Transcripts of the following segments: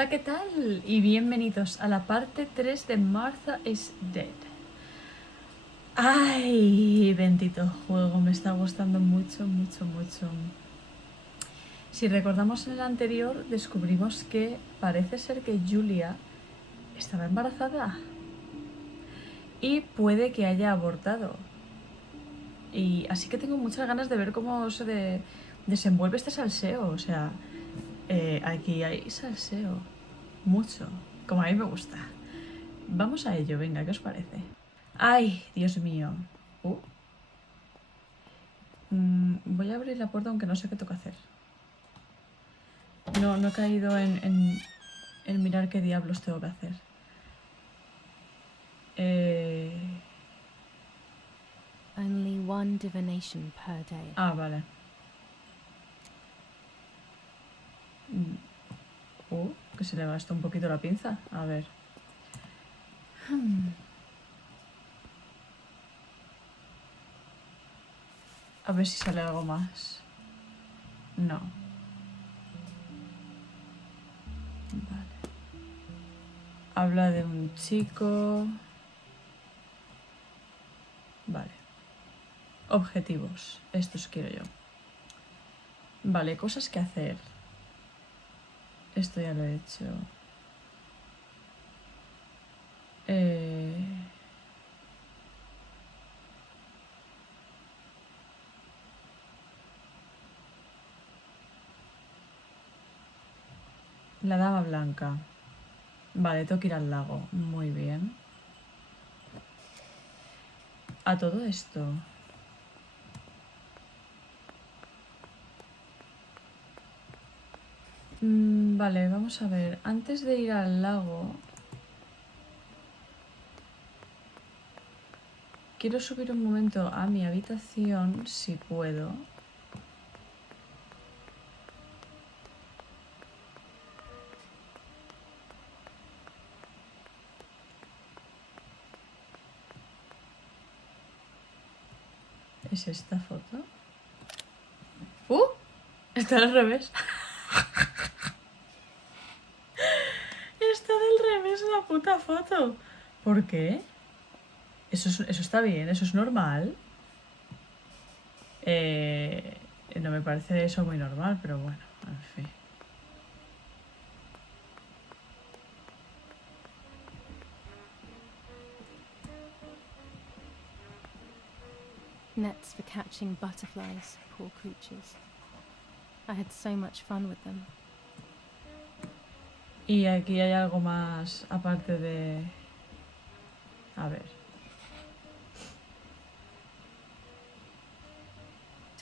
Hola, ¿qué tal? Y bienvenidos a la parte 3 de Martha is Dead. ¡Ay! Bendito juego, me está gustando mucho, mucho, mucho. Si recordamos en el anterior, descubrimos que parece ser que Julia estaba embarazada y puede que haya abortado. Y así que tengo muchas ganas de ver cómo se desenvuelve este salseo. O sea, aquí hay salseo. Mucho. Como a mí me gusta. Vamos a ello, venga, ¿qué os parece? ¡Ay, Dios mío! Voy a abrir la puerta aunque no sé qué toca hacer. No he caído en mirar qué diablos tengo que hacer. Only one divination per day. Ah, vale. Que se le gastó un poquito la pinza. A ver. A ver si sale algo más. No. Vale. Habla de un chico. Vale. Objetivos. Estos quiero yo. Vale, cosas que hacer. Esto ya lo he hecho. La dama blanca. Vale, tengo que ir al lago. Muy bien. A todo esto. Vale, vamos a ver. Antes de ir al lago, quiero subir un momento a mi habitación, si puedo. ¿Es esta foto? Está al revés. Está del revés la puta foto. ¿Por qué? Eso está bien, eso es normal. No me parece eso muy normal, pero bueno, en fin. Nets for catching butterflies, poor creatures. I had so much fun with them. Y aquí hay algo más aparte de... A ver.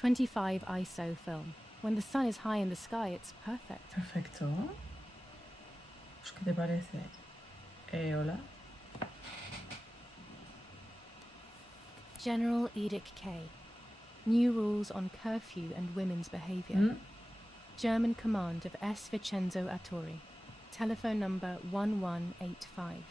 25 ISO film. When the sun is high in the sky, it's perfect. Perfecto. Pues, ¿qué te parece? Hola. General Edict K. New rules on curfew and women's behavior. German command of S. Vincenzo Attori. Telephone number 1185.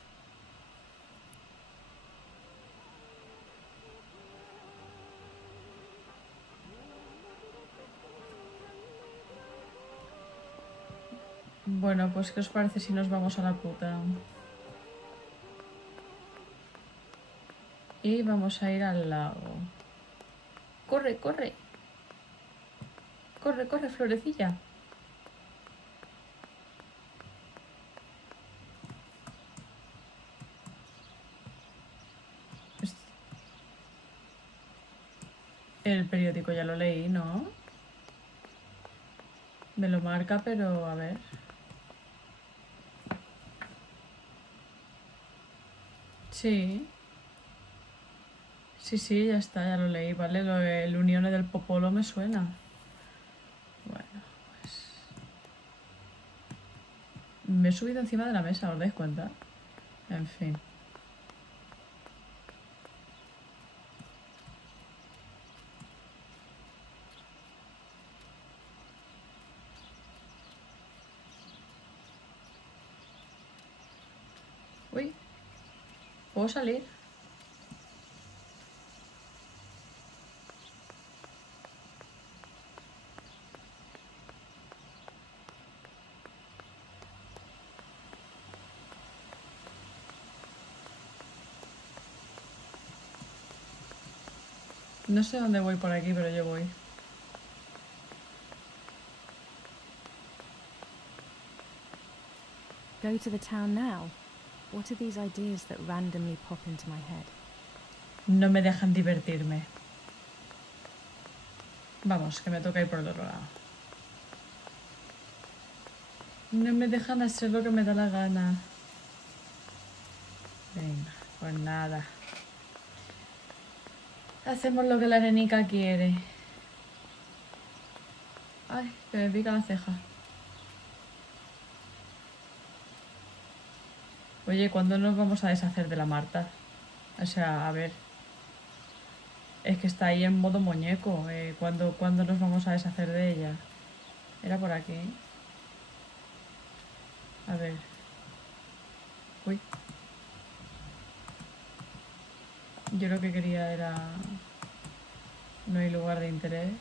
Bueno, pues ¿qué os parece si nos vamos a la puta? Y vamos a ir al lago. ¡Corre, corre! ¡Corre, corre, florecilla! El periódico ya lo leí, ¿no? Me lo marca, pero a ver. Sí. Sí, ya está, ya lo leí, ¿vale? El Unione del Popolo me suena. Bueno, pues... Me he subido encima de la mesa, ¿os dais cuenta? En fin. Uy, ¿puedo salir? No sé dónde voy por aquí, pero yo voy. Go to the town now? What are these ideas that randomly pop into my head? No me dejan divertirme. Vamos, que me toca ir por el otro lado. No me dejan hacer lo que me da la gana. Venga, pues nada. Hacemos lo que la nenica quiere. Ay, que me pica la ceja. Oye, ¿cuándo nos vamos a deshacer de la Marta? O sea, a ver. Es que está ahí en modo muñeco. ¿Cuándo nos vamos a deshacer de ella? Era por aquí. A ver. Uy. Yo lo que quería era... No hay lugar de interés.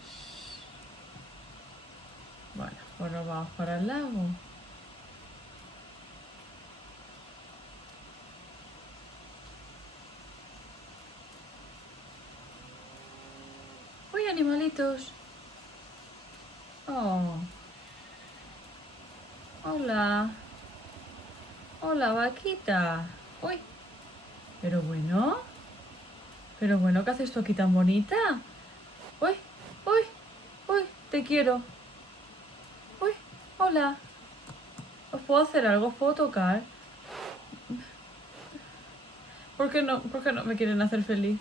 Bueno, pues nos vamos para el lago. ¡Uy, animalitos! ¡Oh! ¡Hola! ¡Hola, vaquita! ¡Uy! Pero bueno, ¿qué haces tú aquí tan bonita? ¡Uy! ¡Uy! ¡Uy! ¡Te quiero! ¡Uy! ¡Hola! ¿Os puedo hacer algo? ¿Os puedo tocar? ¿Por qué no me quieren hacer feliz?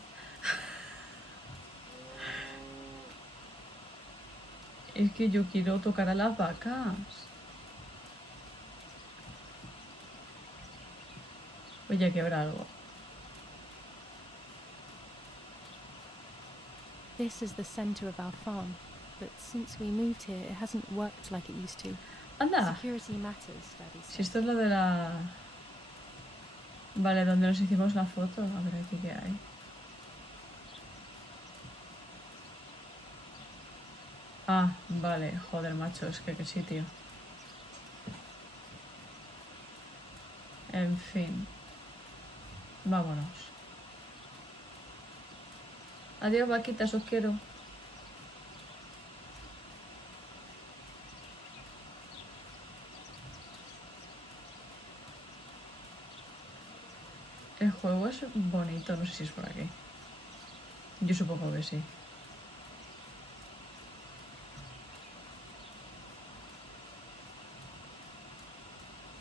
Es que yo quiero tocar a las vacas. Oye, que habrá algo. This is the center of our farm, but since we moved here, it hasn't worked like it used to. Anda. Security matters, Daddy said. Si esto es lo de la... Vale, donde nos hicimos la foto. A ver aquí qué hay. Ah, vale. Joder, macho, es que qué sitio. En fin. Vámonos. Adiós, vaquitas, os quiero. El juego es bonito, no sé si es por aquí. Yo supongo que sí.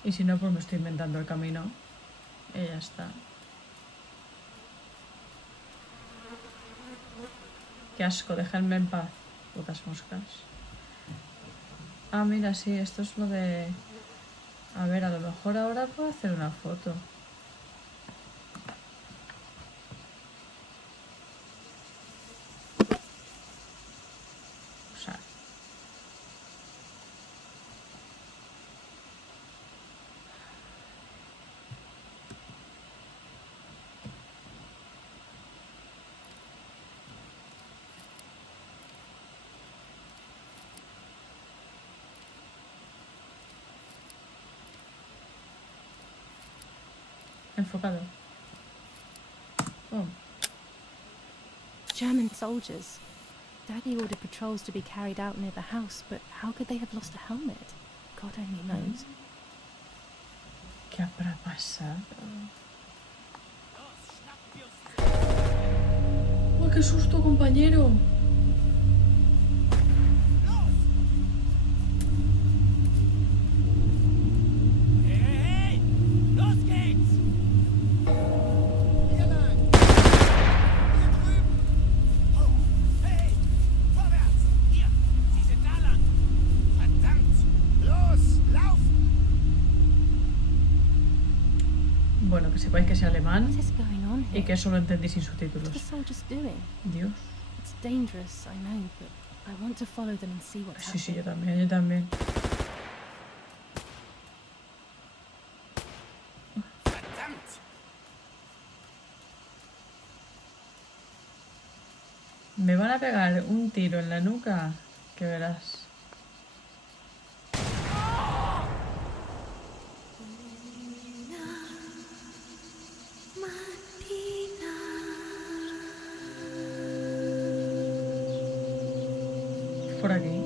Y si no, pues me estoy inventando el camino. Y ya está. Qué asco, déjenme en paz. Putas moscas. Ah, mira, sí, esto es lo de... A ver, a lo mejor ahora puedo hacer una foto. O sea... Enfocado. Oh. German soldiers. Daddy ordered patrols to be carried out near the house, but how could they have lost a helmet? God only knows. ¿Qué habrá pasado? ¡Oh, qué susto, compañero! Bueno, que sepáis que sé alemán What is going on y here? que solo entendí sin What are the subtítulos. soldiers doing? Dios. It's dangerous, I know, but I want to follow them and see what's Sí, sí, yo happening. también, yo también. Me van a pegar un tiro en la nuca, que verás. por aquí.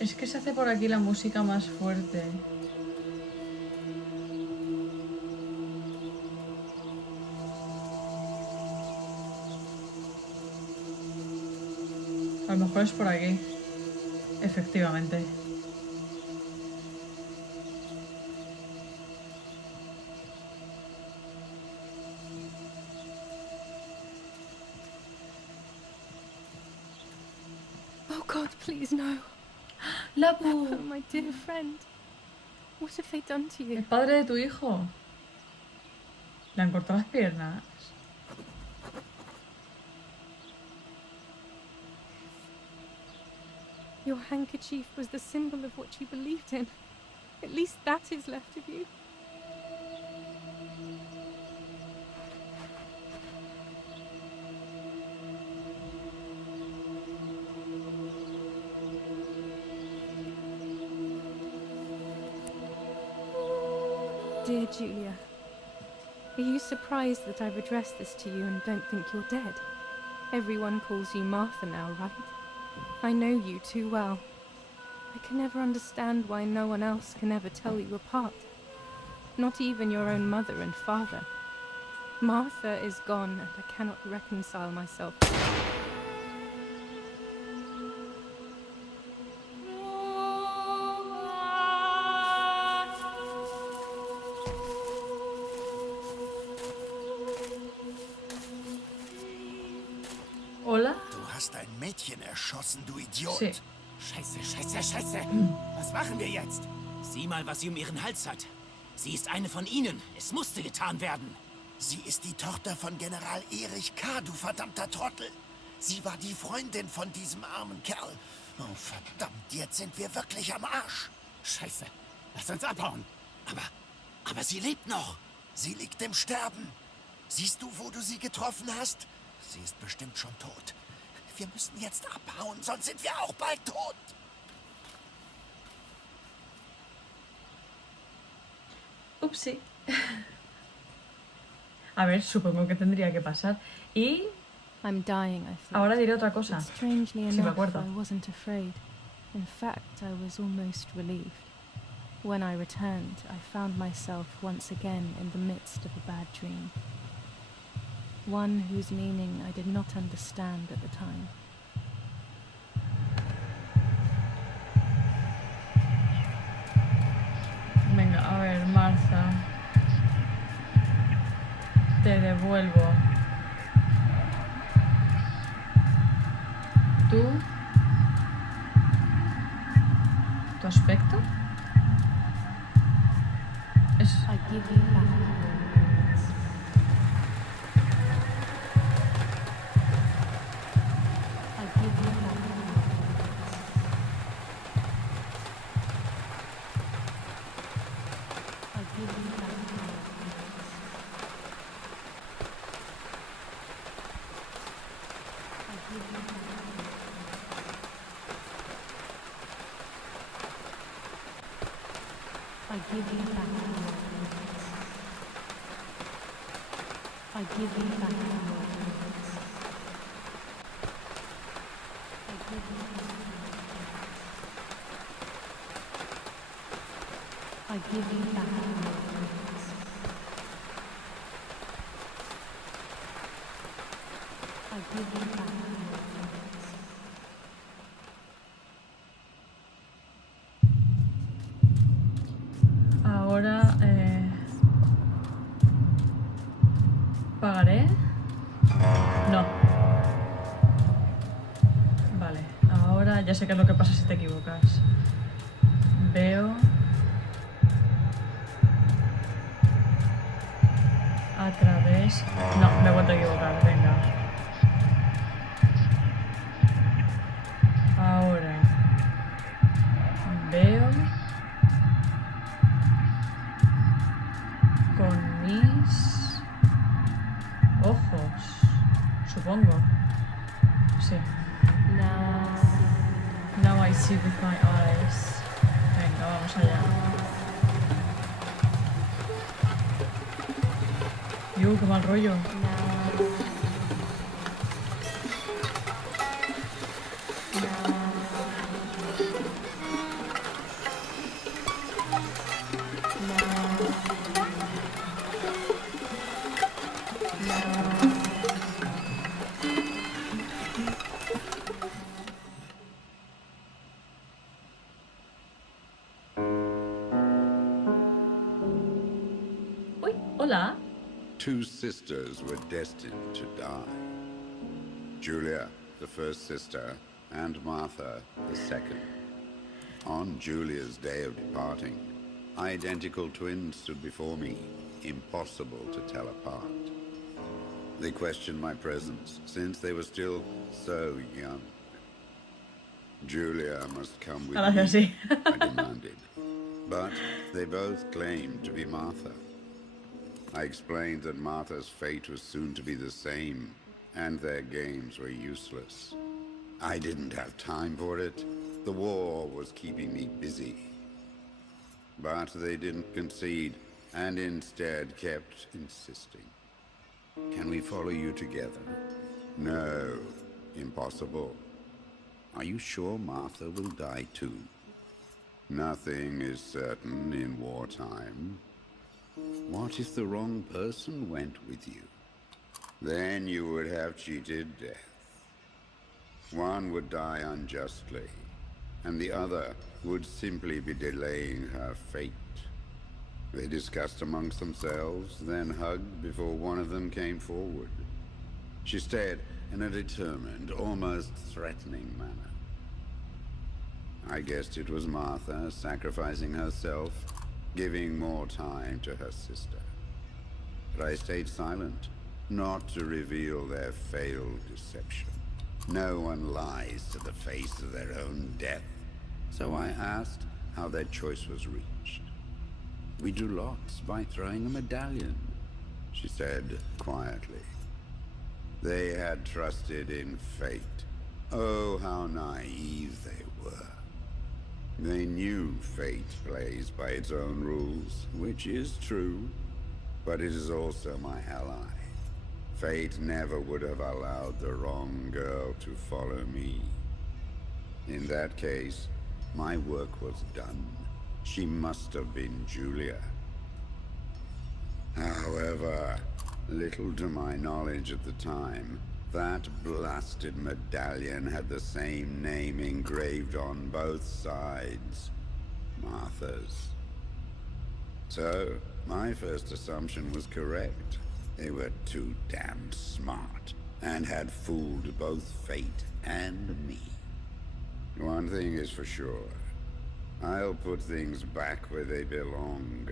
Es que se hace por aquí la música más fuerte. A lo mejor es por aquí. Efectivamente. Oh God, please no. Lapu, Oh, my dear friend. What have they done to el you? padre de tu hijo. Le han cortado las piernas. Your handkerchief was the symbol of what you believed in. At least that is left of you. Dear Julia, are you surprised that I've addressed this to you and don't think you're dead? Everyone calls you Martha now, right? I know you too well. I can never understand why no one else can ever tell you apart. Not even your own mother and father. Martha is gone and I cannot reconcile myself. Hola. Du hast ein Mädchen erschossen, du Idiot. Sí. Scheiße, scheiße, scheiße. Was machen wir jetzt? Sieh mal, was sie um ihren Hals hat. Sie ist eine von ihnen. Es musste getan werden. Sie ist die Tochter von General Erich K., du verdammter Trottel. Sie war die Freundin von diesem armen Kerl. Oh, verdammt, jetzt sind wir wirklich am Arsch. Scheiße. Lass uns abhauen. Aber sie lebt noch. Sie liegt im Sterben. Siehst du, wo du sie getroffen hast? Sie ist bestimmt schon tot. Wir müssen jetzt abhauen, sonst sind wir auch bald tot. Upsi. A ver, supongo que tendría que pasar. Y I'm dying, I thought. ahora diré otra cosa. But strangely Si me enough, acuerdo. I wasn't afraid. In fact, I was almost relieved. When I returned, I found myself once again in the midst of a bad dream. One whose meaning I did not understand at the time. Venga, a ver, Martha. Te devuelvo. ¿Tu aspecto? Es... I give you back your words. I give you back your words. I give you back your words. I give you back your words. I give you back your words. I give you back your words. I give you back your words. I give you back your dreams. I give you back your dreams. Ahora pagaré. No. Vale, ahora ya sé qué es lo que pasa si te equivocas. Veo a través... No, me he vuelto a equivocar, venga. Ahora veo con mis ojos, supongo. Sí. Now I see with my eyes. Venga, vamos allá. Qué mal rollo. Uy, hola. Two sisters were destined to die. Julia, the first sister, and Martha, the second. On Julia's day of departing, identical twins stood before me, impossible to tell apart. They questioned my presence, since they were still so young. Julia must come with me, I demanded. But they both claimed to be Martha. I explained that Martha's fate was soon to be the same, and their games were useless. I didn't have time for it. The war was keeping me busy. But they didn't concede, and instead kept insisting. Can we follow you together? No, impossible. Are you sure Martha will die too? Nothing is certain in wartime. What if the wrong person went with you? Then you would have cheated death. One would die unjustly, and the other would simply be delaying her fate. They discussed amongst themselves, then hugged before one of them came forward. She stared in a determined, almost threatening manner. I guessed it was Martha sacrificing herself, giving more time to her sister. But I stayed silent, not to reveal their failed deception. No one lies to the face of their own death. So I asked how their choice was reached. We drew lots by throwing a medallion, she said quietly. They had trusted in fate. Oh, how naive they were. They knew fate plays by its own rules, which is true, but it is also my ally. Fate never would have allowed the wrong girl to follow me. In that case, my work was done. She must have been Julia. However, little to my knowledge at the time, that blasted medallion had the same name engraved on both sides. Martha's. So, my first assumption was correct. They were too damn smart, and had fooled both fate and me. One thing is for sure. I'll put things back where they belong.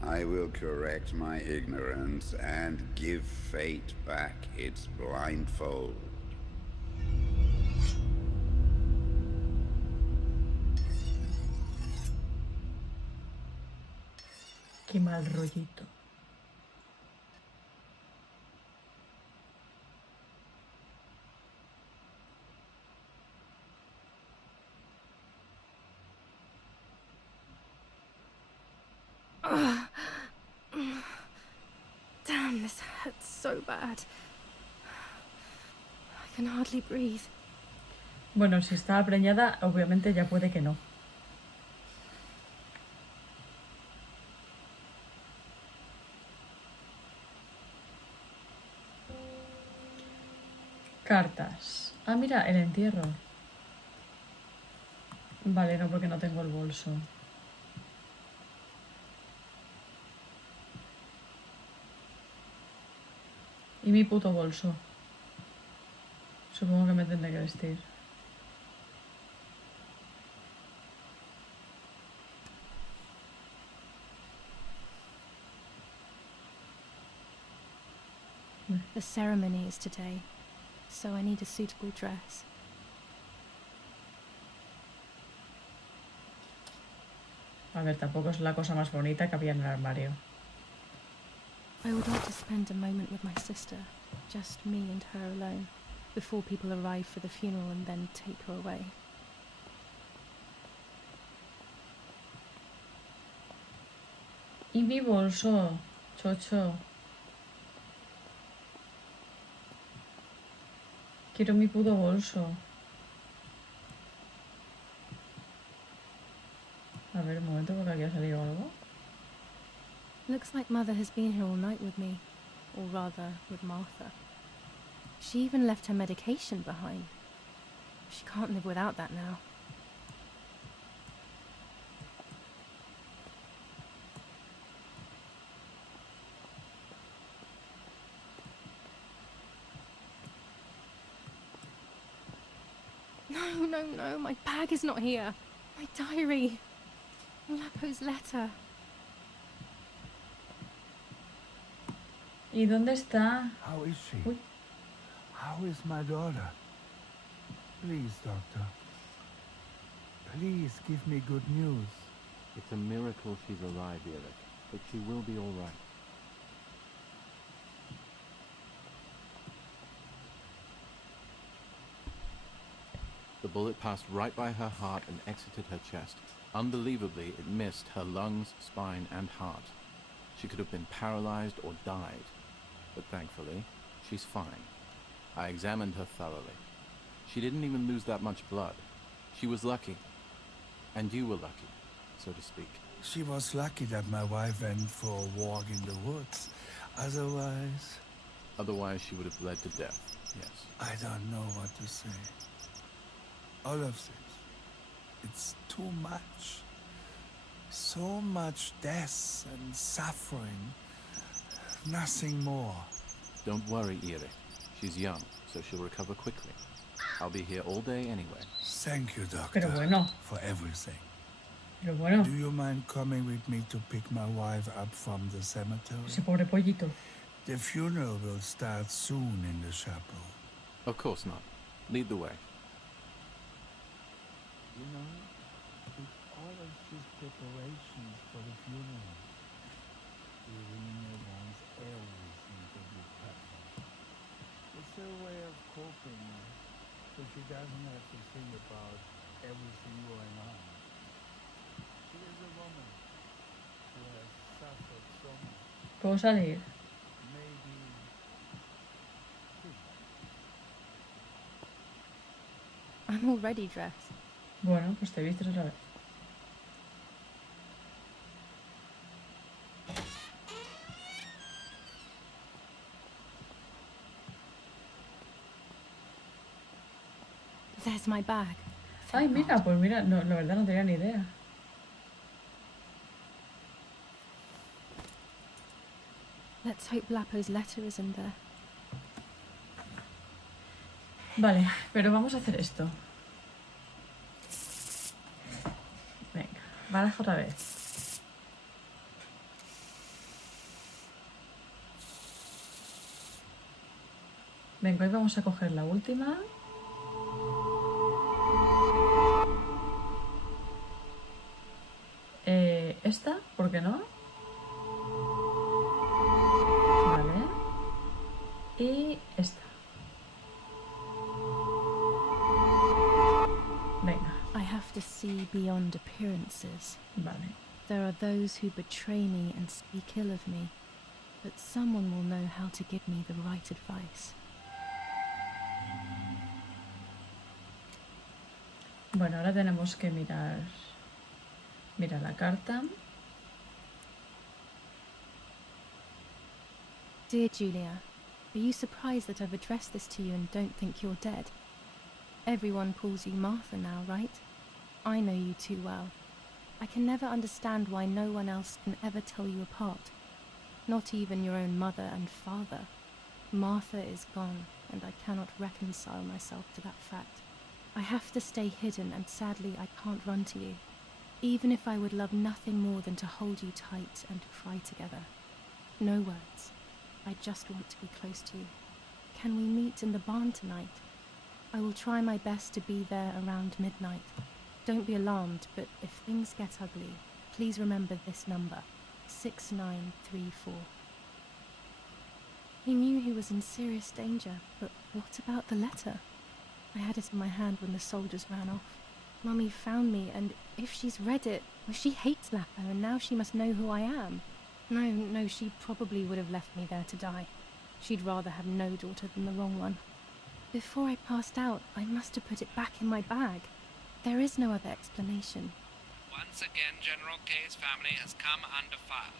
I will correct my ignorance and give fate back its blindfold. Qué mal rollito. Damn, this hurts so bad. I can hardly breathe. Bueno, si está preñada, obviamente ya puede que no. Cartas. Ah, mira, el entierro. Vale, no, porque no tengo el bolso. Y mi puto bolso. Supongo que me tendré que vestir. The ceremony is today, so I need a suitable dress. A ver, tampoco es la cosa más bonita que había en el armario. I would like to spend a moment with my sister, just me and her alone, before people arrive for the funeral and then take her away. Y mi bolso, chocho. Quiero mi puto bolso. A ver, un momento, porque aquí ha salido algo. Looks like Mother has been here all night with me, or rather, with Martha. She even left her medication behind. She can't live without that now. No, my bag is not here. My diary. Lapo's letter. ¿Y dónde está? How is she? Uy. How is my daughter? Please, doctor. Please give me good news. It's a miracle she's alive, Eric, but she will be all right. The bullet passed right by her heart and exited her chest. Unbelievably, it missed her lungs, spine, and heart. She could have been paralyzed or died. But thankfully, she's fine. I examined her thoroughly. She didn't even lose that much blood. She was lucky. And you were lucky, so to speak. She was lucky that my wife went for a walk in the woods. Otherwise, she would have bled to death, yes. I don't know what to say. All of this. It's too much. So much death and suffering. Nothing more. Don't worry, Eric. She's young, so she'll recover quickly. I'll be here all day anyway. Thank you, doctor, Pero bueno, for everything. pero bueno. Do you mind coming with me to pick my wife up from the cemetery? Ese pobre pollito. The funeral will start soon in the chapel. Of course not. Lead the way. You know, with all of these preparations for the funeral, Irina wants everything to be perfect. It's her way of coping, so she doesn't have to think about everything going on. She is a woman who has suffered so much. ¿Puedo salir? Maybe I'm already dressed. Bueno, pues te vistes otra vez. There's my bag. Ay, mira, pues mira, no, la verdad no tenía ni idea. Let's hope Lapo's letter is in there. Vale, pero vamos a hacer esto. Venga, baraja otra vez. Venga, hoy vamos a coger la última. Esta, ¿por qué no? Vale. Y esta. Venga, I have to see beyond appearances. vale. There are those who betray me and speak ill of me, but someone will know how to give me the right advice. Bueno, ahora tenemos que mirar la carta. Dear Julia, Are you surprised that I've addressed this to you and don't think you're dead? Everyone calls you Martha now, right? I know you too well. I can never understand why no one else can ever tell you apart. Not even your own mother and father. Martha is gone, and I cannot reconcile myself to that fact. I have to stay hidden, and sadly I can't run to you. Even if I would love nothing more than to hold you tight and cry together. No words. I just want to be close to you. Can we meet in the barn tonight? I will try my best to be there around midnight. Don't be alarmed, but if things get ugly, please remember this number, 6934. He knew he was in serious danger, but what about the letter? I had it in my hand when the soldiers ran off. Mummy found me, and if she's read it, well, she hates Lapo, and now she must know who I am. No, she probably would have left me there to die. She'd rather have no daughter than the wrong one. Before I passed out, I must have put it back in my bag. There is no other explanation. Once again, General K's family has come under fire.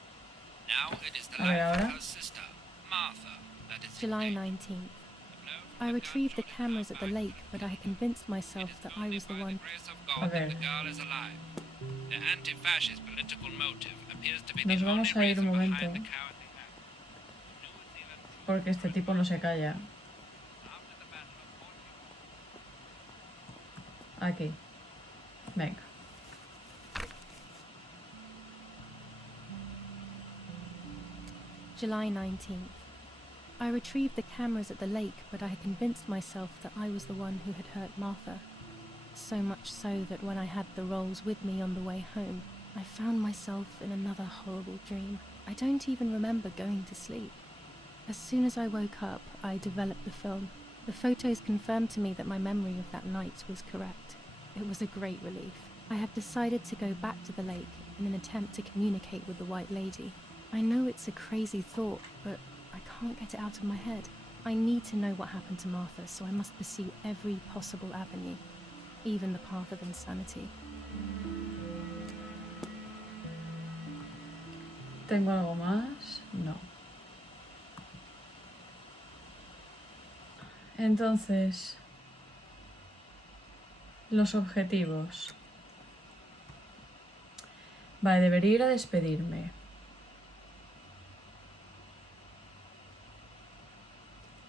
Now it is the life of her sister, Martha, that is July in danger. 19th. I retrieved the cameras at the lake, but I had convinced myself that I was the By one. the grace of God that the girl is alive. The anti-fascist political motive appears to be Nos the only vamos a ir un reason momento, behind the cowardly act. News even porque este tipo no se calla. after the Battle of Fort Aquí. Venga. July 19th. I retrieved the cameras at the lake, but I had convinced myself that I was the one who had hurt Martha. So much so that when I had the rolls with me on the way home, I found myself in another horrible dream. I don't even remember going to sleep. As soon as I woke up, I developed the film. The photos confirmed to me that my memory of that night was correct. It was a great relief. I have decided to go back to the lake in an attempt to communicate with the White Lady. I know it's a crazy thought, but I can't get it out of my head. I need to know what happened to Martha, so I must pursue every possible avenue, even the path of insanity. ¿Tengo algo más? No. Entonces, los objetivos. Vale, debería ir a despedirme.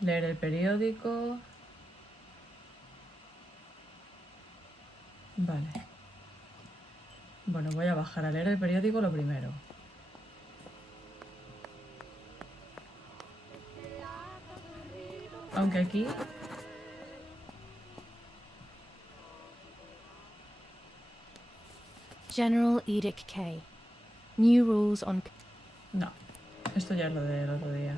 Leer el periódico. Vale. Bueno, voy a bajar a leer el periódico lo primero. Aunque aquí... General Edict K. New rules on... No, esto ya es lo del otro día.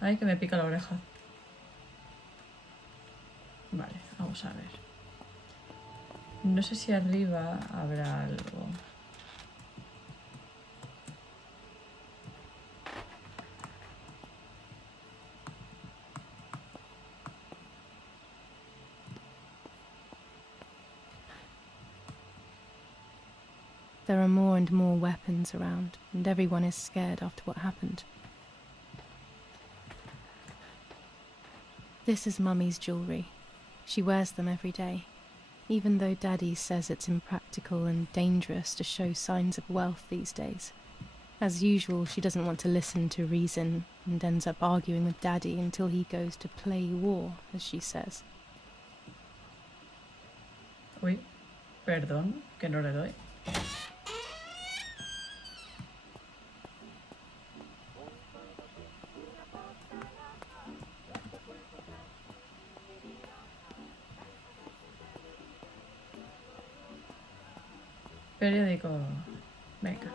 Ay, que me pica la oreja. Vale, vamos a ver. No sé si arriba habrá algo. There are more and more weapons around, and everyone is scared after what happened. This is Mummy's jewellery. She wears them every day, even though Daddy says it's impractical and dangerous to show signs of wealth these days. As usual, she doesn't want to listen to reason and ends up arguing with Daddy until he goes to play war, as she says. Uy, perdón, que no le doy. Periódico. Venga.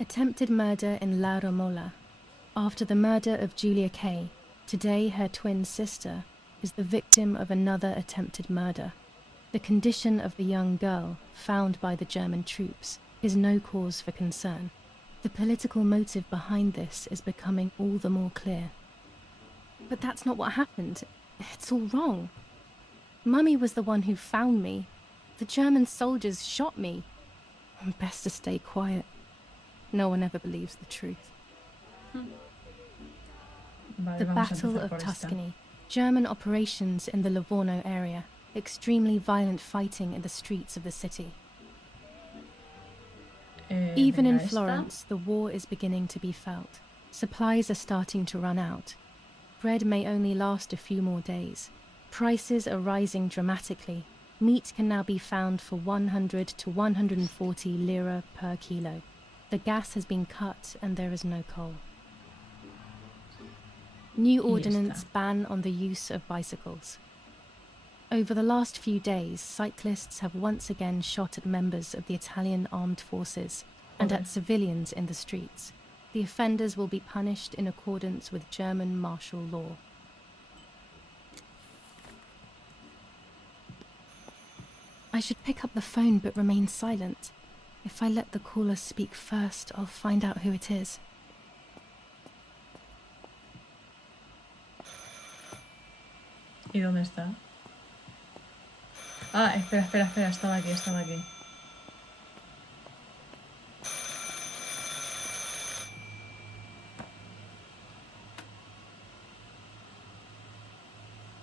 Attempted murder in La Romola. After the murder of Julia Kay, today her twin sister is the victim of another attempted murder. The condition of the young girl, found by the German troops, is no cause for concern. The political motive behind this is becoming all the more clear. But that's not what happened. It's all wrong. Mummy was the one who found me. The German soldiers shot me. Best to stay quiet. No one ever believes the truth. The Battle of Tuscany. German operations in the Livorno area. Extremely violent fighting in the streets of the city. Even in Florence, the war is beginning to be felt. Supplies are starting to run out. Bread may only last a few more days. Prices are rising dramatically. Meat can now be found for 100 to 140 lira per kilo. The gas has been cut and there is no coal. New ordinance ban on the use of bicycles. Over the last few days, cyclists have once again shot at members of the Italian armed forces and at civilians in the streets. The offenders will be punished in accordance with German martial law. I should pick up the phone but remain silent. If I let the caller speak first, I'll find out who it is. ¿Y dónde está? Ah, espera, estaba aquí.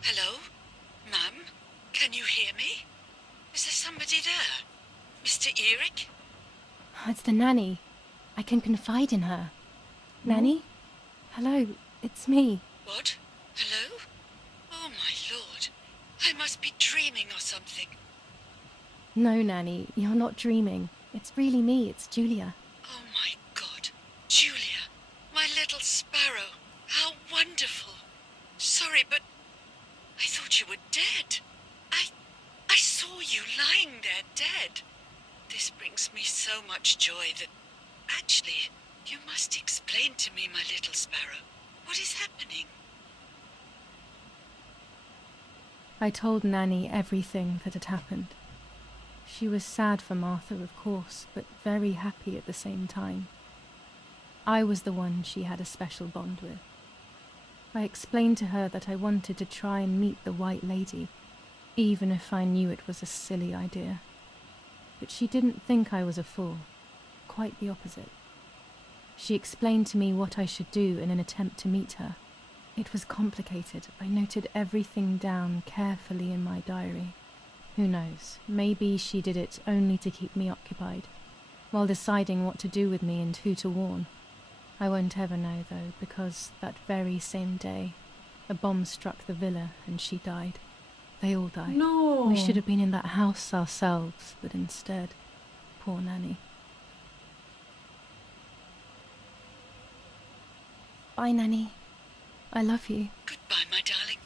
Hello? Ma'am? Can you hear me? Is there somebody there? Mr. Eric? It's the nanny. I can confide in her. Nanny? Hello, it's me. What? Hello? Oh my lord. I must be dreaming or something. No, Nanny, you're not dreaming. It's really me, it's Julia. Oh my god. Julia. My little sparrow. How wonderful. Sorry, but I thought you were dead. I saw you lying there dead. This brings me so much joy that... Actually, you must explain to me, my little sparrow. What is happening? I told Nanny everything that had happened. She was sad for Martha, of course, but very happy at the same time. I was the one she had a special bond with. I explained to her that I wanted to try and meet the White Lady, even if I knew it was a silly idea. But she didn't think I was a fool. Quite the opposite. She explained to me what I should do in an attempt to meet her. It was complicated. I noted everything down carefully in my diary. Who knows, maybe she did it only to keep me occupied, while deciding what to do with me and who to warn. I won't ever know, though, because that very same day, a bomb struck the villa and she died. They all died. No! We should have been in that house ourselves, but instead, poor Nanny. Bye, Nanny. I love you. Goodbye, my darling.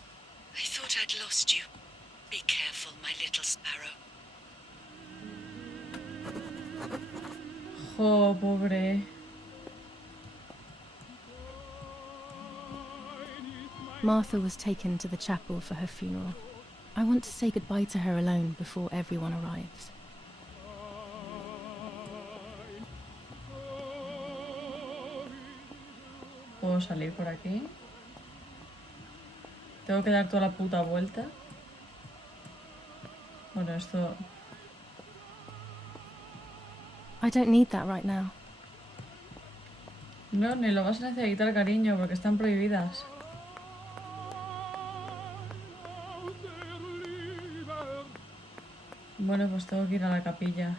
I thought I'd lost you. Be careful, my little sparrow. Oh, pobre. Martha was taken to the chapel for her funeral. I want to say goodbye to her alone before everyone arrives. ¿Puedo salir por aquí? ¿Tengo que dar toda la puta vuelta? Bueno, esto... I don't need that right now. No, ni lo vas a necesitar, cariño, porque están prohibidas. Bueno, pues tengo que ir a la capilla.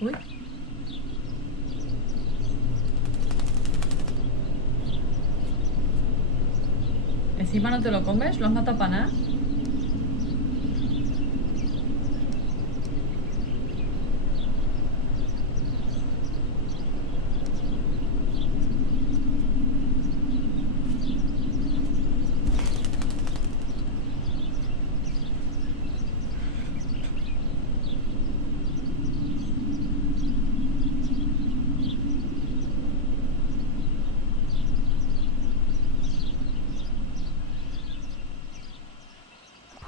Uy. Encima no te lo comes, lo has matado para nada.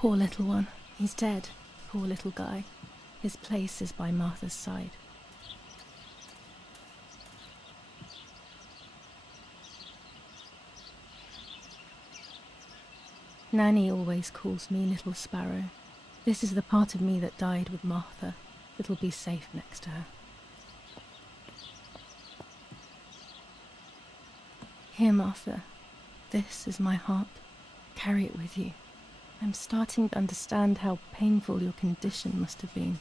Poor little one. He's dead. Poor little guy. His place is by Martha's side. Nanny always calls me Little Sparrow. This is the part of me that died with Martha. It'll be safe next to her. Here, Martha. This is my heart. Carry it with you. I'm starting to understand how painful your condition must have been.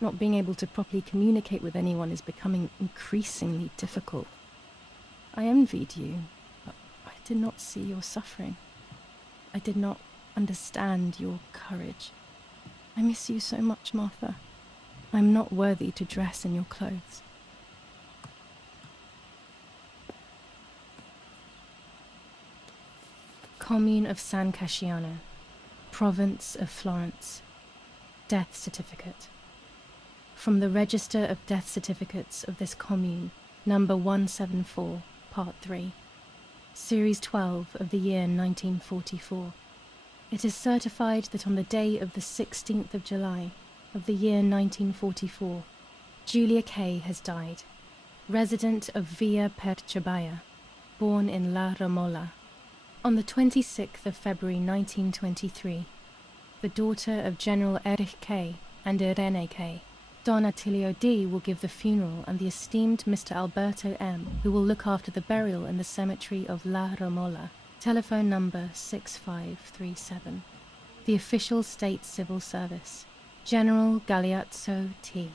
Not being able to properly communicate with anyone is becoming increasingly difficult. I envied you, but I did not see your suffering. I did not understand your courage. I miss you so much, Martha. I'm not worthy to dress in your clothes. Commune of San Casciano, Province of Florence. Death certificate. From the Register of Death Certificates of this commune, number 174, part 3. Series 12 of the year 1944. It is certified that on the day of the 16th of July of the year 1944, Julia Kay has died, resident of Via Perciabaya, born in La Romola. On the 26th of February 1923, the daughter of General Erich Kay and Irene Kay, Don Attilio D. will give the funeral, and the esteemed Mr. Alberto M., who will look after the burial in the cemetery of La Romola. Telephone number 6537. The official state civil service. General Galeazzo T.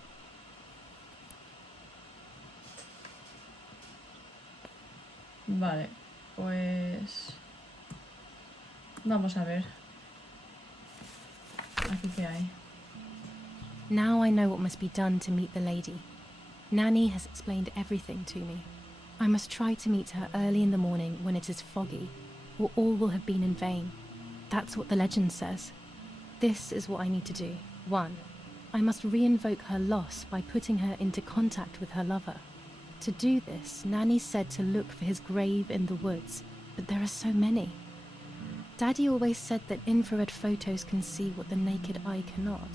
Vale, pues vamos a ver. Aquí qué hay. Now I know what must be done to meet the lady. Nanny has explained everything to me. I must try to meet her early in the morning when it is foggy, or all will have been in vain. That's what the legend says. This is what I need to do. 1. I must re-invoke her loss by putting her into contact with her lover. To do this, Nanny said to look for his grave in the woods, but there are so many. Daddy always said that infrared photos can see what the naked eye cannot.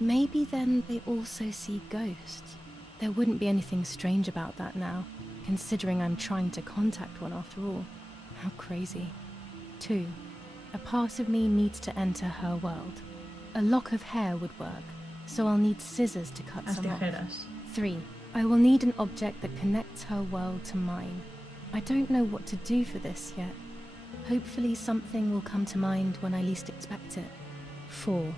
Maybe then they also see ghosts. There wouldn't be anything strange about that now, considering I'm trying to contact one after all. How crazy. 2. A part of me needs to enter her world. A lock of hair would work, so I'll need scissors to cut Las some off. tijeras. 3. I will need an object that connects her world to mine. I don't know what to do for this yet. Hopefully something will come to mind when I least expect it. 4.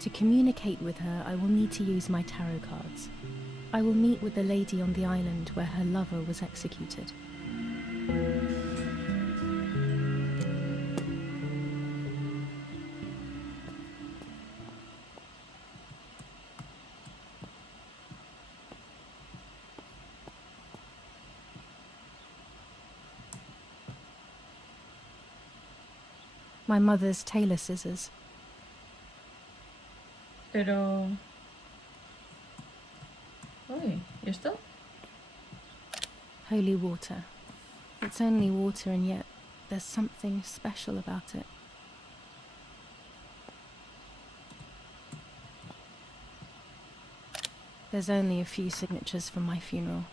To communicate with her, I will need to use my tarot cards. I will meet with the lady on the island where her lover was executed. My mother's tailor scissors. Pero... Uy, ¿y esto? Holy water. It's only water, and yet there's something special about it. There's only a few signatures from my funeral.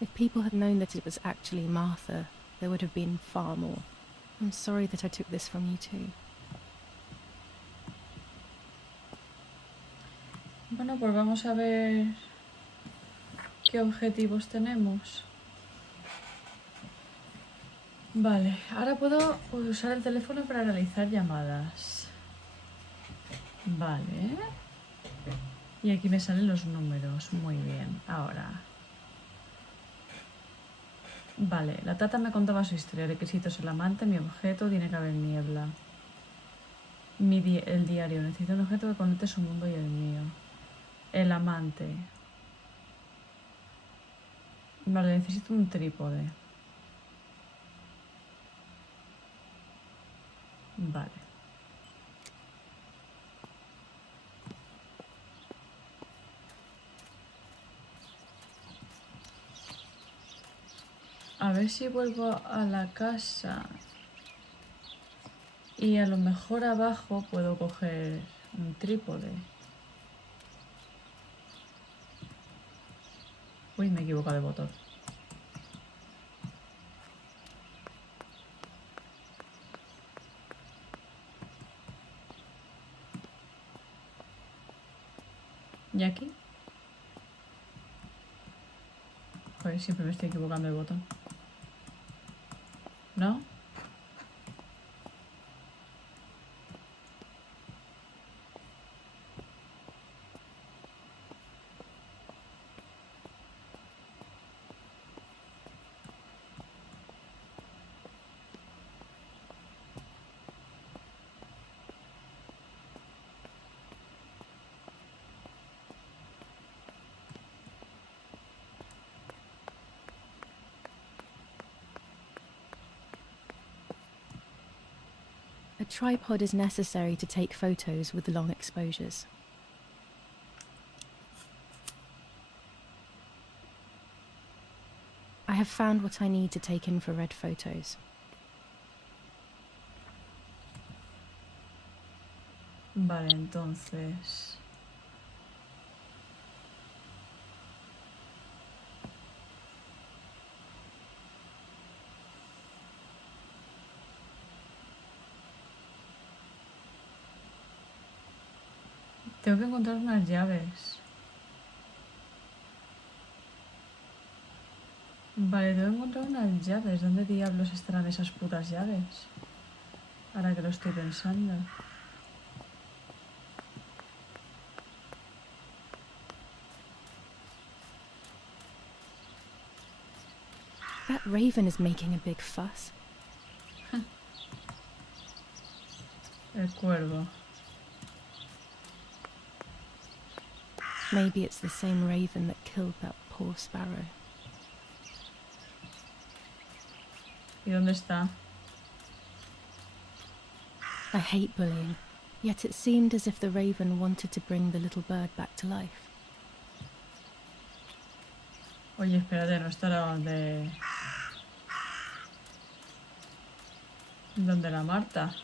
If people had known that it was actually Martha, there would have been far more. I'm sorry that I took this from you too. Bueno, pues vamos a ver qué objetivos tenemos. Vale, ahora puedo usar el teléfono para realizar llamadas. Vale. Y aquí me salen los números. Muy bien, ahora. Vale, la tata me contaba su historia. Requisitos: el amante, mi objeto, tiene que haber niebla. El diario: necesito un objeto que conecte su mundo y el mío. El amante. Vale, necesito un trípode. Vale. A ver si vuelvo a la casa Y a lo mejor abajo puedo coger un trípode. Uy, me he equivocado de botón. ¿Y aquí? Joder, siempre me estoy equivocando de botón. ¿No? A tripod is necessary to take photos with long exposures. I have found what I need to take infrared photos. Vale, entonces... Tengo que encontrar unas llaves. Vale, tengo que encontrar unas llaves. ¿Dónde diablos estarán esas putas llaves? Ahora que lo estoy pensando. That raven is making a big fuss. El cuervo. Maybe it's the same raven that killed that poor sparrow. ¿Y dónde está? I hate bullying, yet it seemed as if the raven wanted to bring the little bird back to life. Oye, espérate, no estará donde... ¿Dónde la Marta?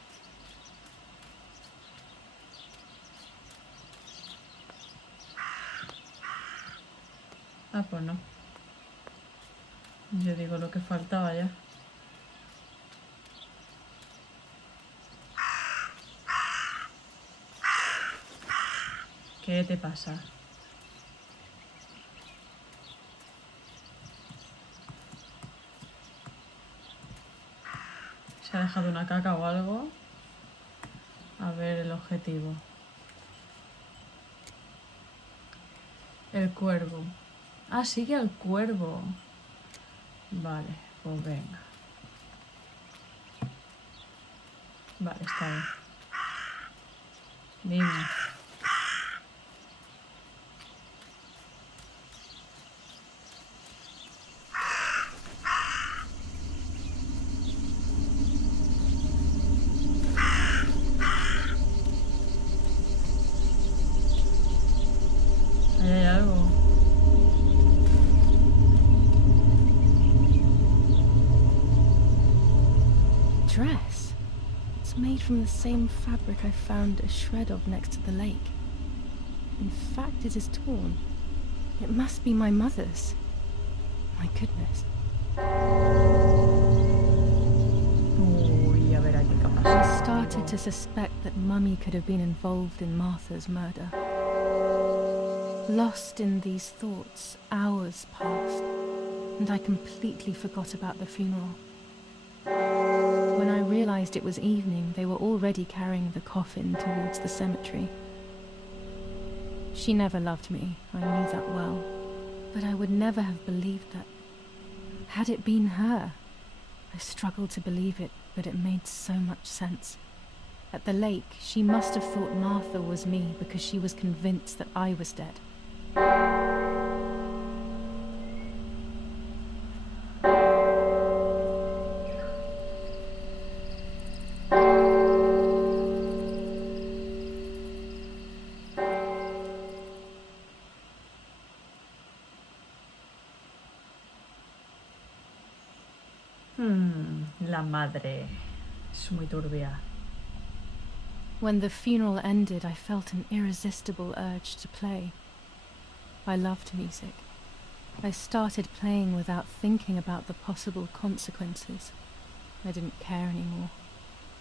Ah, pues no. Yo digo lo que faltaba ya. ¿Qué te pasa? ¿Se ha dejado una caca o algo? A ver el objetivo. El cuervo. Ah, sigue al cuervo. Vale, pues venga. Vale, está bien. Dime. Ahí hay algo. Dress? It's made from the same fabric I found a shred of next to the lake. In fact, it is torn. It must be my mother's. My goodness. Uy, a ver aquí qué I pasa. started to suspect that Mummy could have been involved in Martha's murder. Lost in these thoughts, hours passed, and I completely forgot about the funeral. When I realized it was evening, they were already carrying the coffin towards the cemetery. She never loved me, I knew that well, but I would never have believed that. Had it been her? I struggled to believe it, but it made so much sense. At the lake, she must have thought Martha was me because she was convinced that I was dead. La madre. Es muy turbia. When the funeral ended, I felt an irresistible urge to play. I loved music. I started playing without thinking about the possible consequences. I didn't care anymore.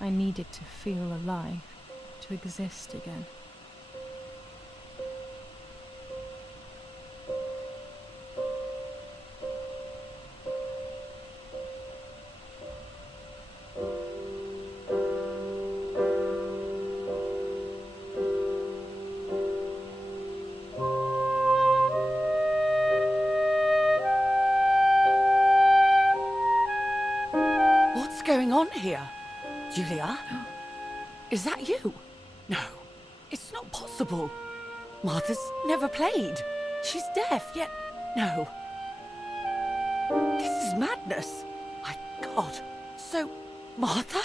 I needed to feel alive, to exist again. What's going on here? Julia? Is that you? No, it's not possible. Martha's never played. She's deaf, yet no. This is madness. My God. So, Martha?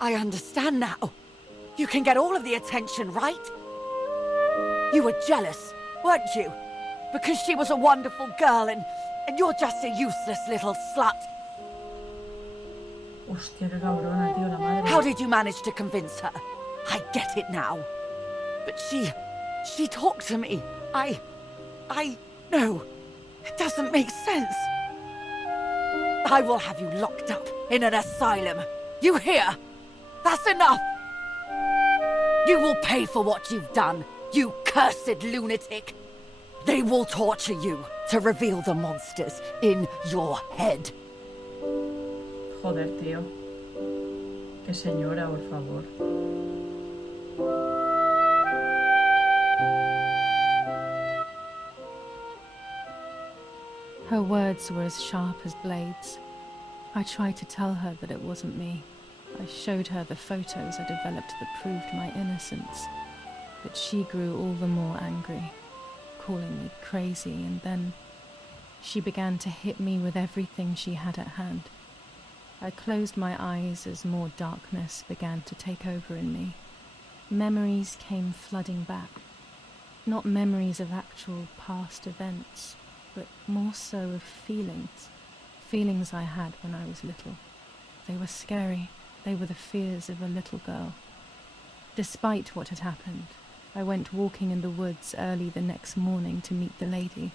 I understand now. You can get all of the attention, right? You were jealous, weren't you? Because she was a wonderful girl and you're just a useless little slut. Hostia, qué cabrona, tío, la madre. How did you manage to convince her? I get it now. But she talked to me. No, it doesn't make sense. I will have you locked up in an asylum. You hear? That's enough. You will pay for what you've done, you cursed lunatic. They will torture you to reveal the monsters in your head. Joder, tío. Qué señora, por favor. Her words were as sharp as blades. I tried to tell her that it wasn't me. I showed her the photos I developed that proved my innocence. But she grew all the more angry, calling me crazy, and then she began to hit me with everything she had at hand. I closed my eyes as more darkness began to take over in me. Memories came flooding back. Not memories of actual past events, but more so of feelings. Feelings I had when I was little. They were scary. They were the fears of a little girl. Despite what had happened, I went walking in the woods early the next morning to meet the lady.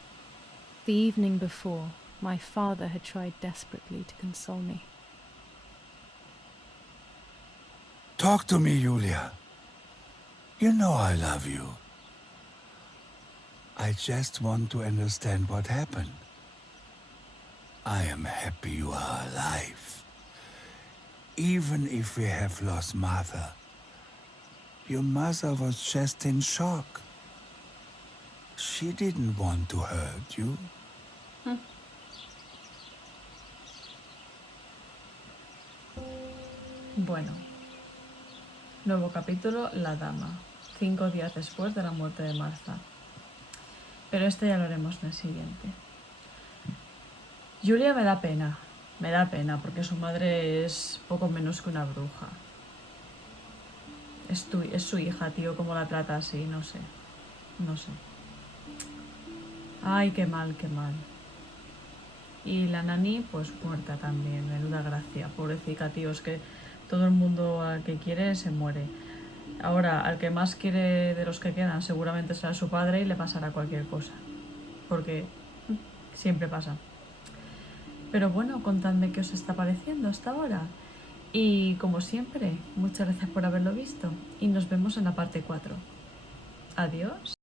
The evening before, my father had tried desperately to console me. Talk to me, Julia. You know I love you. I just want to understand what happened. I am happy you are alive. Even if we have lost Martha, your mother was just in shock. She didn't want to hurt you. Bueno. Nuevo capítulo, La Dama. 5 días después de la muerte de Martha. Pero este ya lo haremos en el siguiente. Julia me da pena porque su madre es poco menos que una bruja. Es su hija, tío, cómo la trata así, no sé. Ay, qué mal. Y la nani, pues muerta también, menuda gracia, pobrecita, tío, es que todo el mundo al que quiere se muere. Ahora, al que más quiere de los que quedan seguramente será su padre y le pasará cualquier cosa. Porque siempre pasa. Pero bueno, contadme qué os está pareciendo hasta ahora. Y como siempre, muchas gracias por haberlo visto. Y nos vemos en la parte 4. Adiós.